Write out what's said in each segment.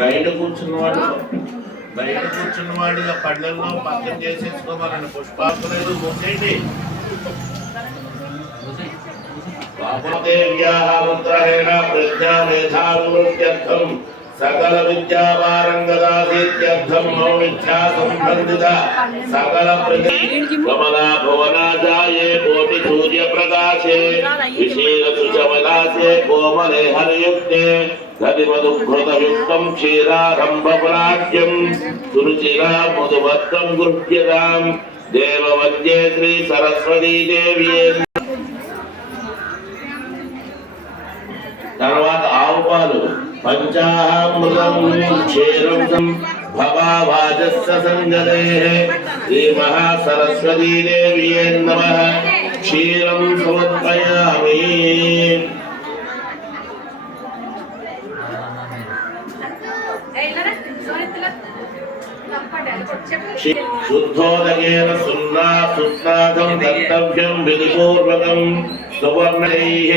బయట కూర్చున్నవాడిగా పళ్ళల్లో పక్కన చేసేసుకోమనండి. పుష్పాకులు మూసేయండి. सकल विद्यावारंगदासीत्यर्थं मौमिच्छा संबंधित सकल कमला भुवना जाये कोटि सूर्य प्रकाशे विशील सुचवलासे कोमले हरयुक्ते गतिमधुघृत युक्तं क्षीरारंभपराज्यं सुरुचिरा मधुभक्तं गृह्यतां देववद्ये श्री सरस्वती देवी తర్వాత ఆవు పాలు పంచామృతం క్షీరం భవావాజస్స సంగదేః శ్రీ మహాసరస్వతీ దేవ్యై నమః క్షీరం సమర్పయామి. శుద్ధోదకేన సుస్నాదం కర్తవ్యం విధిపూర్వకం सुवर्णैः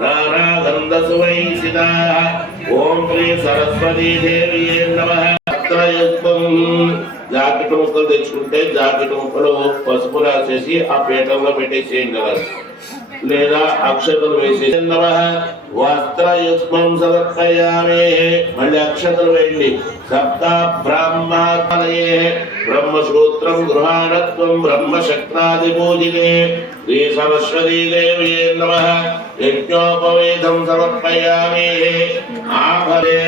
नानागन्धसुवैसिताः ओम श्री सरस्वती देव्यै नमः. జాకెట్ ముక్కలు తెచ్చుకుంటే జాకెట్ ముక్కలు పసుపు రాసేసి ఆ పీఠంలో పెట్టేసేయండి కదా, లేదా అక్షతలు వేసేసి నమః. వస్త్రయుగ్మం సమర్పయామి. మళ్ళీ అక్షతలు వేయండి. సప్త బ్రహ్మాత్మలయే బ్రహ్మసూత్రం గృహాణత్వం బ్రహ్మశక్రాది పూజితే శ్రీ సరస్వతీ దేవ్యై నమః. యజ్ఞోపవేదం సమర్పయామి. ఆభరే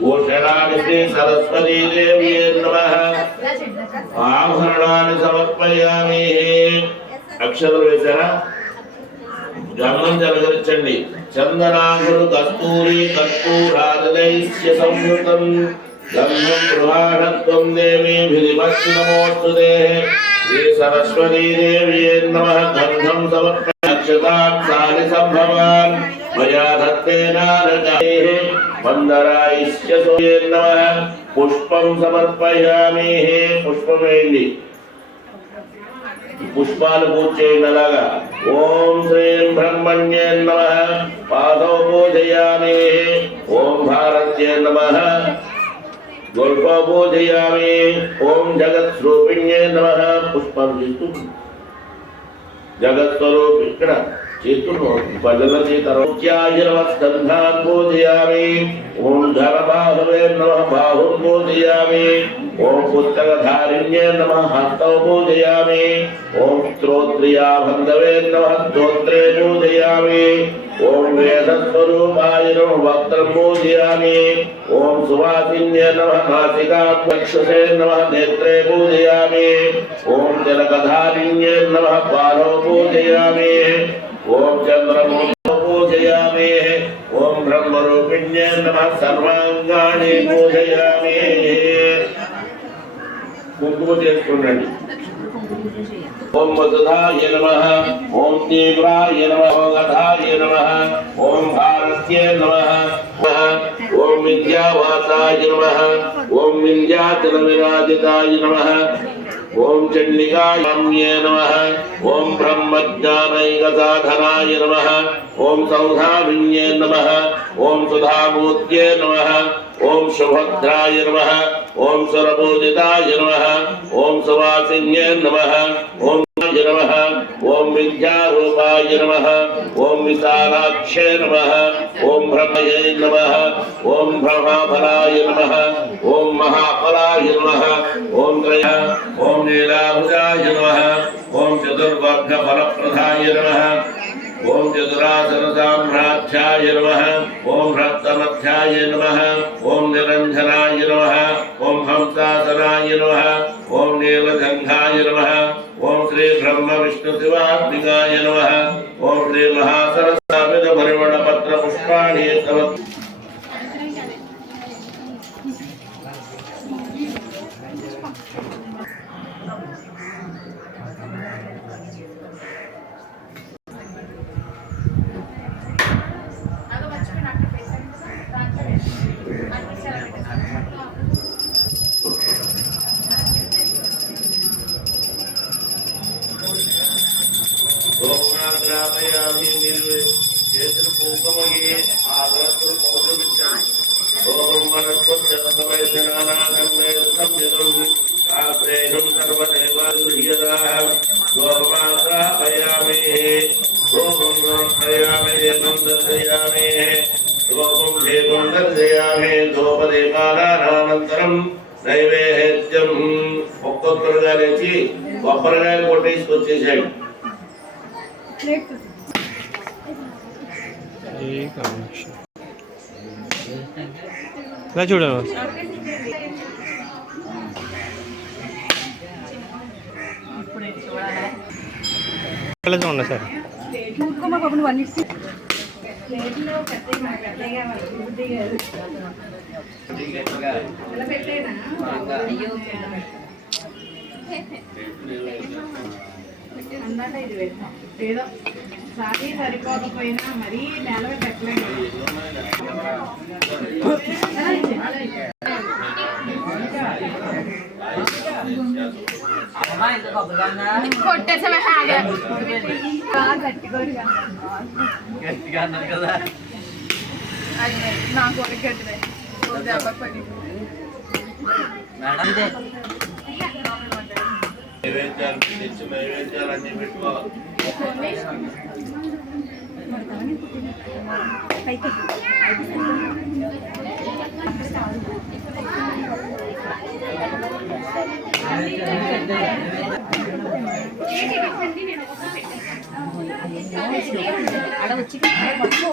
భూషణాని శ్రీ సరస్వతీ దేవ్యై నమః. ఆభరణాన్ని సమర్పయామి. అక్షతలు వేశారా? గంధం జలగరించండి. చందనాంగురు కస్తూరి కర్పూరాదైస్య సంయుతం గంధం గృహాణత్వం దేవి విధిభక్తి నమోస్తుతే శ్రీ సరస్వతీ దేవ్యై నమః. గంధం సమర్పయామి. సంభవాన్ మయా దత్తేనారజైః మందరాయిస్య నమః. పుష్పం సమర్పయామి. పుష్పం వేయండి. పుష్పాలు పూజ చేయండి. అలాగా ఓం శ్రీం బ్రహ్మణ్యే నమః. పాదౌ పూజయామి. ఓం భారత్యే నమః. గోల్ప పూజయామి. ఓం జగత్స్వరూపిణ్యే నమః. పుష్పం చేస్తూ జగత్స్వరూపి ఇక్కడ చేతులు భజన చేతరోచ్యాయనమస్కంధాన్ పూజయామి. ఓం ధనబాహవే నమః. బాహుం పూజయామి. ఓం పుస్తకధారిణ్యే నమః. హస్తౌ పూజయామి. ఓం శ్రోత్రియా బంధవే నమః. స్తోత్రే పూజయామి. ఓం వేదస్వరూపాయ నమః. వక్త్రం పూజయామి. ఓం సువాసిన్యే నమః. నాసికాం చక్షుషే నమః. నేత్రే పూజయామి. ఓం తిలకధారిణ్యే నమః. పాదౌ పూజయామి. ఓం చంద్రమూర్తౌ పూజయామి. ఓం బ్రహ్మరూపిణ్యే నమః. సర్వాంగాని పూజయామి. కుంకుమ చేసుకోండి. ఓం వసుధాయ నమః. ఓం తీవ్రాయ నమః. ఓం గధాయ నమః. ఓం భారత్యే నమః. ఓం విద్యావాసాయ నమః. ఓం వింధ్యాచల విరాజితాయ నమః. ఓం చండికాయే నమః. ఓం బ్రహ్మజ్ఞానైకసాధనాయ నమః. ఓం సౌధామిన్యే నమః. ఓం సుధామూర్త్యే నమః. ఓం సుభద్రాయ నమః. ఓం సురపూజితాయ నమః. ఓం సువాసిన్యే నమః. ఓం నమః. ఓం విద్యారూపాయ నమః. ఓం విశాలాక్షే నమః. ఓం బ్రహ్మయే నమః. ఓం బ్రహ్మఫలాయ నమః. ఓం మహాఫలాయ నమః. ఓం త్రయ ఓం నీలాభుజాయ నమః. ఓం చతుర్వర్గ ఫలప్రదాయ నమః. ఓం చతురాసన సామ్రాజ్యాయ నమః. ఓం రక్తమధ్యాయ నమః. ఓం నిరంజనాయ నమః. ఓం హంసాసనాయ నమః. ఓం నీలగంధాయ నమః. ఓం శ్రీ బ్రహ్మ విష్ణు శివాత్మికాయ నమః. ఓం శ్రీ మహాసరస్వామిత పరిమళ పత్ర పుష్పాణి Om Namah Shivaya. दर्शयामि धूपं दीपं दर्शयामि धूपदीपानानन्तरं नैवेद्యం ఒక్కొక్కరుగా లేచి కొబ్బరికాయలు కొట్టేసుకొచ్చేసాడు. ఇలా చూడండి చూడండి సార్ ఏదో సారీ సరిపోకపోయినా మరీ నెల పెట్టలేదు. కొట్టేసమే గట్టిగా అన్నారు కదా నాకు గట్టిదే నైవేద్యాలు తెచ్చి నైవేద్యాలన్నీ పెట్టుకో. అలా వచ్చి పట్టుకో